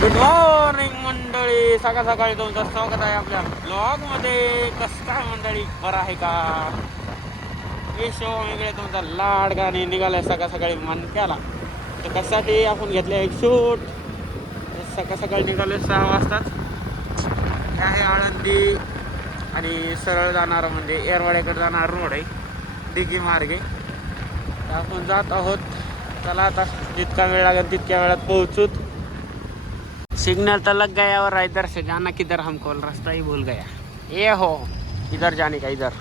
Good morning मंडळी, सकाळ सकाळी तुमचं स्वागत आहे आपल्या ब्लॉग मध्ये. कसं काय मंडळी, बरं आहे का? शो वेगळे तुमचा लाडकाने निघालाय सकाळ सकाळी मनक्याला. तर कशासाठी आपण घेतले एक शूट. सकाळ सकाळी निघाले 6 वाजताच. हे आहे आळंदी आणि सरळ जाणारा म्हणजे येरवाड्याकडे जाणारा रोड आहे, डिगी मार्गे. तर आपण जात आहोत. चला आता जितका वेळ लागेल तितक्या वेळात पोहोचूत. सिग्नल तो लग गया और इधर से जाना किधर हमको रास्ता ही भूल गया. ये हो इधर जाने का, इधर.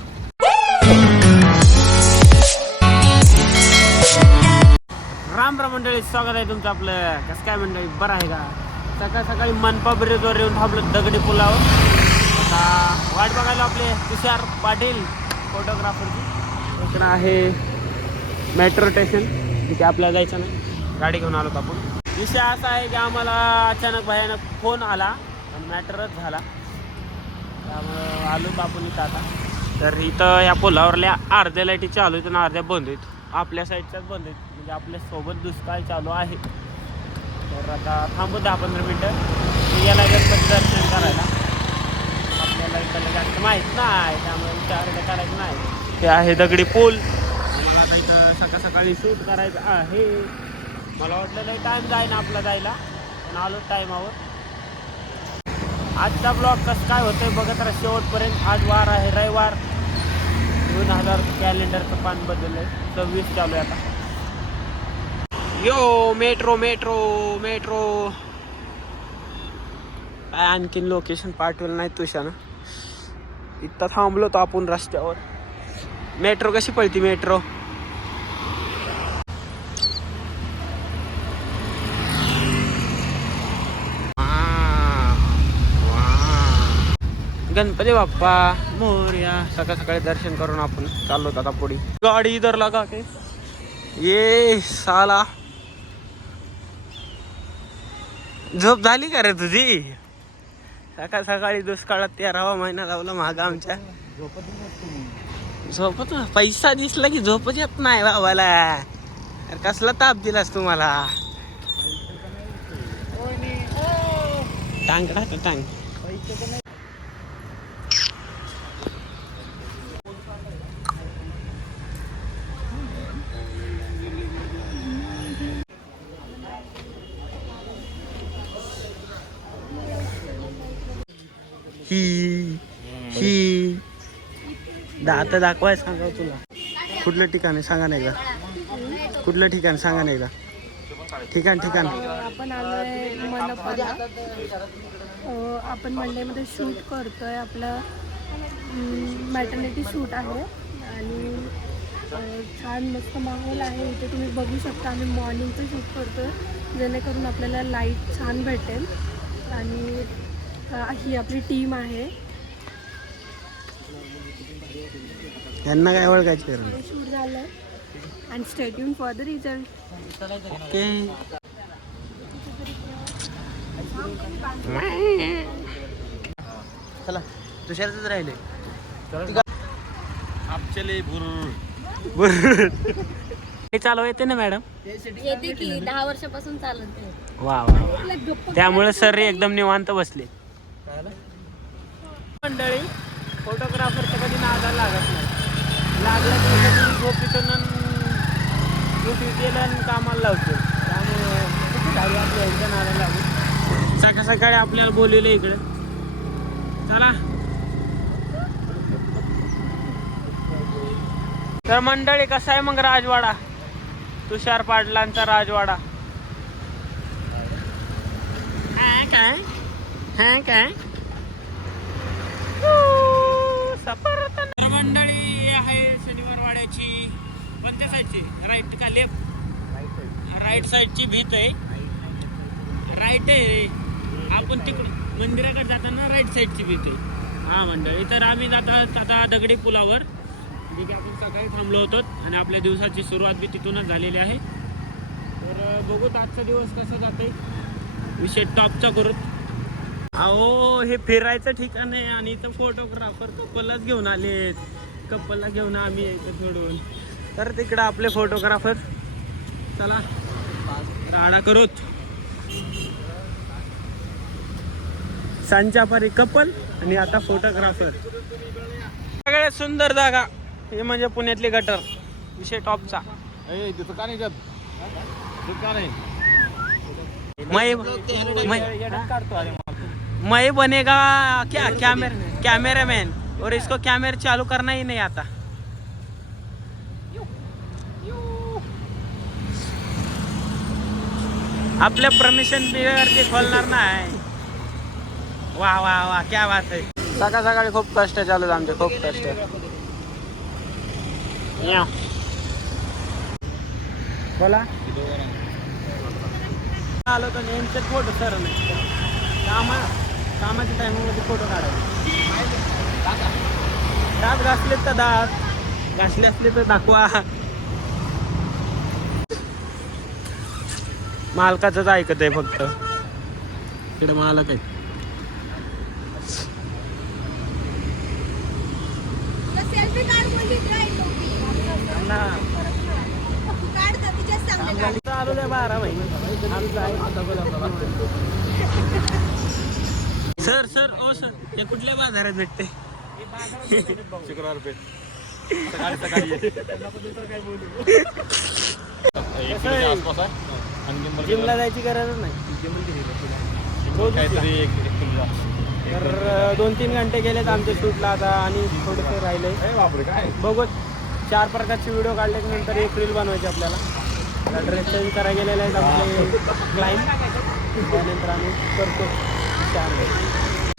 राम राम मंडळी, स्वागत आहे तुमचं आपलं. कसं काय मंडळी, बरं आहे का? सकाळ सकाळी मनपा ब्रिजवर येऊन थांबलो दगडी पुलावर. आता वाट बघायला आपले तुषार पाटील फोटोग्राफरची. इकडं आहे मेट्रो स्टेशन, तिथे आपल्याला जायचं नाही, गाडी घेऊन आलो आपण. विषय असा आहे की आम्हाला अचानक भयानक फोन आला आणि मॅटरच झाला, त्यामुळं आलो आपण इथं आता. तर इथं या पुलावरल्या अर्ध्या लाईटी चालू आहेत आणि अर्ध्या बंद आहेत. आपल्या साईडच्याच बंद आहेत, म्हणजे आपल्यासोबत दुष्काळ चालू आहे. तर आता थांबू 10-15 मिनटं याला गणपती दर्शन करायला. आपल्याला इकडलं जास्त माहीत नाही, त्यामुळे विचार करायचं नाही. हे आहे दगडी पूल. आम्हाला आता इथं सकाळ सकाळी शूट करायचं आहे. मला वाटलं नाही टाईम जाईन आपला जायला, पण आलो टाईमावर. आजचा ब्लॉग कसं काय होतंय बघत राहा शेवटपर्यंत. आज वार आहे रविवार, 2000 कॅलेंडरचं पान बदललं आहे, 26 चालू आहे आता. यो मेट्रो मेट्रो मेट्रो. काय आणखीन लोकेशन पाठवलं नाही तुझ्यानं. इथं थांबलो तो आपण रस्त्यावर. मेट्रो कशी पळती मेट्रो? गणपती बाप्पा मोरया. सकाळ सकाळी दर्शन करून आपण चाललो आता पुढे. गाडी इधर लगा के ये साला. झोप झाली का रे तुझी? सकाळ सकाळी दुष्काळात 13वा महिना लावला मागा आमच्या. झोपत पैसा दिसला की झोपच येत नाही बाबाला. अरे कसला ताप दिलास तुम्हाला? टांगडा तर टांग. ही दात दाखवाय सांगा तुला. कुठलं ठिकाण सांगा नाही का? कुठलं ठिकाण सांगा नाही का? ठिकाण आपण आलोय मनपाला. आपण मंडेमध्ये शूट करतोय. आपलं मॅटर्निटी शूट आहे आणि छान मस्त माहोल आहे इथे. तुम्ही बघू शकता आम्ही मॉर्निंगचं शूट करतोय, जेणेकरून आपल्याला लाईट छान भेटेल. आणि ही आपली टीम आहे. यांना काय ओळखायचं? शूट झालं आणि stay tune for the result. Okay. चला तुषारच राहिले. हे चालू येते ना मॅडम? येते की 10 वर्षापासून चालते. वा वा. त्यामुळे सर एकदम निवांत बसले. मंडळी, फोटोग्राफरचं कधी नादाला लागत नाही. लागलं की कधी झोपीतून ड्युटी केलं आणि कामाला लावतो. त्यामुळे किती झाली आपल्या यांच्या नादाला लागू. सकाळ सकाळी आपल्याला बोलवलं इकडे. चला तर मंडळी, कसा आहे मग राजवाडा? तुषार पाटलांचा राजवाडा. काय मंडळी आहे शनिवारवाड्याची. कोणत्या साईडची? राईट का लेफ्ट? राईट साईडची भीत आहे. राईट आहे. आपण तिकडे मंदिराकडे जाताना राईट साईडची भीत आहे. हा मंडळी, तर आम्ही जातात आता दगडी पुलावर. ठीक आहे, आपण सकाळी थांबलो होतो आणि आपल्या दिवसाची सुरुवात बी तिथूनच झालेली आहे. तर बघूत आजचा दिवस कसा जाते. विषय टॉपचा करूत. अहो, हे फिरायचं ठिकाण आहे आणि इथं फोटोग्राफर कपललाच घेऊन आलेत. कपलला घेऊन आम्ही यायचं सोडून. तर तिकडं आपले फोटोग्राफर. चला राडा करूत. सांचापारी कपल आणि आता फोटोग्राफर. सगळ्यात सुंदर जागा हे म्हणजे पुण्यातली गटर. विषय टॉपचा. मैं बनेगा क्या कैमरामैन और इसको कैमरा चालू करना ही नहीं आता. आपल्या परमिशन वरती खोलणार नाही. वा वा वा क्या बात आहे. सकाळ सकाळी खूप कष्ट चालू आहेत आमचे, खूप कष्ट. बोला आलो तर नेमचे फोटो सर नाही कामाच्या टायमिंगमध्ये फोटो काढायचे. दात घासले तर दात घासले असले तर दाखवा. मालकाचंच ऐकत आहे फक्त. इकडे मालक आहे. चालू द्या 12 महिने. सर सर ओ सर हे कुठल्या बाजारात भेटते? शुक्रवार पेठ. जिमला जायची गरज नाही. तर 2-3 घंटे गेलेत आमच्या शूटला आता आणि थोडंसं राहिलंय. बघू 4 प्रकारचे व्हिडिओ काढले नंतर एक रील बनवायची आपल्याला. ड्रेस चेंज करायला गेलेले आहेत आपले क्लाइंट. त्यानंतर आम्ही करतो.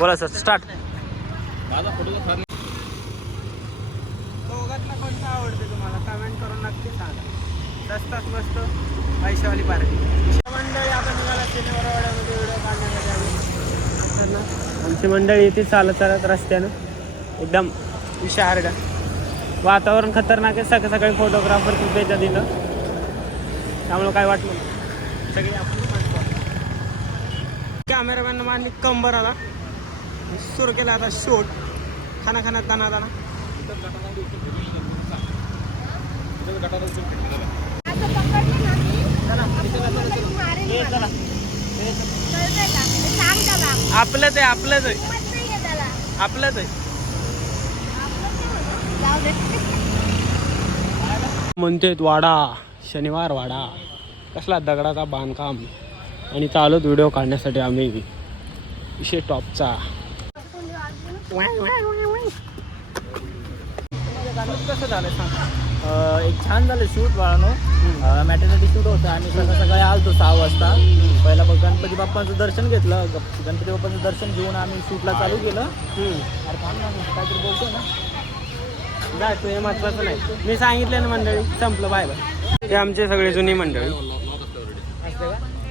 बोला सर स्टार्ट. माझा फोटो दोघातला कोणता आवडते तुम्हाला कमेंट करून नक्की सांगा. रस्ताच मस्त पैशावाली पार्टी. मंडळी आपण निघाला शनिवारवाड्यामध्ये व्हिडिओ काढण्यासाठी आम्ही. आमची मंडळी येते चालत चालत रस्त्यानं एकदम विषार. वातावरण खतरनाक आहे. सकाळी सकाळी फोटोग्राफर खूप येतात तिथं, त्यामुळं काय वाटलं नाही. सगळी आपण कॅमेरामॅन मानली कंबर आला. सुरू केला आता शूट. खाना खाना दाना दाना. आपलंच आहे आपलंच आहे आपलंच आहे. म्हणतेत वाडा शनिवार वाडा कसला दगडाचा बांधकाम आणि चालूच व्हिडिओ काढण्यासाठी आम्ही विषय टॉपचा. कसं झालं सांग. एक छान झालं शूट बाळानो. मॅटर्निटी शूट होतं आणि सकाळी आलतो 6 वाजता. पहिला मग गणपती बाप्पांचं दर्शन घेतलं. गणपती बाप्पांचं दर्शन घेऊन आम्ही शूटला चालू केलं. अरे काहीतरी बोलतो ना. जाय तू हे महत्वाचं नाही. मी सांगितलं ना मंडळी संपलं. Bye bye. हे आमचे सगळे जुनी मंडळी.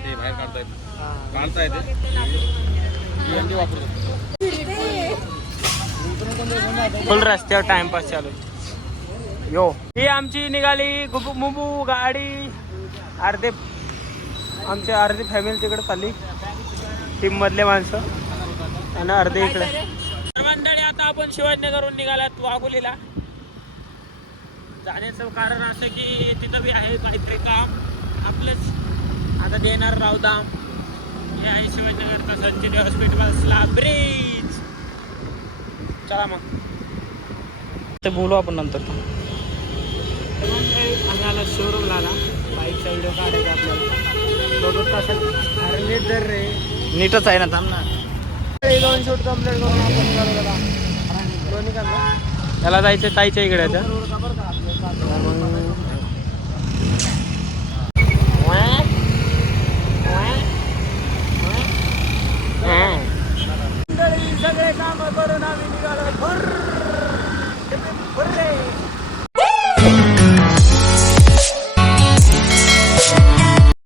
बाहेर काढता येते फुल रस्त्यावर टाइमपास चालू. यो ही आमची निघाली मुबू गाडी. अर्धे फॅमिली तिकडे चालली. टीम मधले माणसं आणि अर्धे इकडे. मंडळी आता आपण शिवाजीनगरहून निघाल्यात वाघोलीला. जाण्याचं कारण असं की तिथं बी आहे काहीतरी काम आपलंच. आता देणार रावदाम हे आहे शिवाजीनगरचा संचित हॉस्पिटलला ब्रिज. चला मग ते बोलू आपण नंतर. आम्ही आला शोरूमला आला. बाईकचा व्हिडिओ काढायचा आपल्याला. बघत कसं अरे नीट जर रे नीटच आहे ना. थांब ना. 2 शूट कम्प्लीट करून आपण निघालो. त्याला जायचं ताईच्या इकड्याच्या.